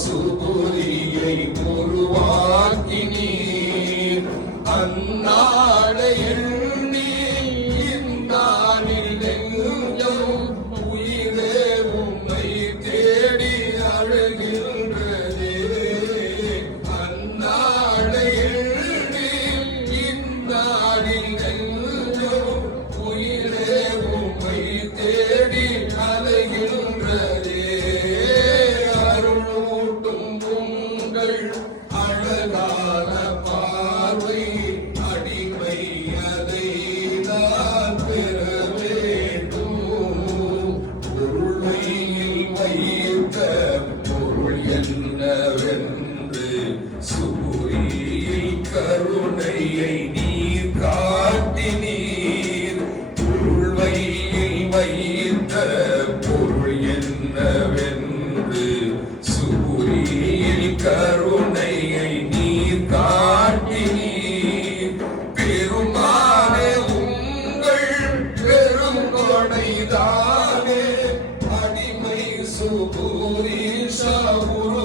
சுபுரியை உருவாக்கினீர். அந்நாளை எண்ணி இந்நாளில் நெஞ்சம் உயிரே உம்மை தேடி அழுகின்றதே. அந்நாளை எண்ணி இந்நாளில் நெஞ்சம் உயிரே உம்மை தேடி அலைகின்றதே. அழகான பார்வை அடிமை அதை நான் பெற வேண்டும். பொருளையில் வைத்த பொருள் என்னவென்று சூரியில் கருணையை நீர் காட்டினீர். பொருளையில் வைத்த பொருள் என்னவென்று சூரியில் கருணையை நீர் காட்டினீர். பெருமானே உங்கள் பெருங்கொடைதானே அடிமை சுபூரி சபுர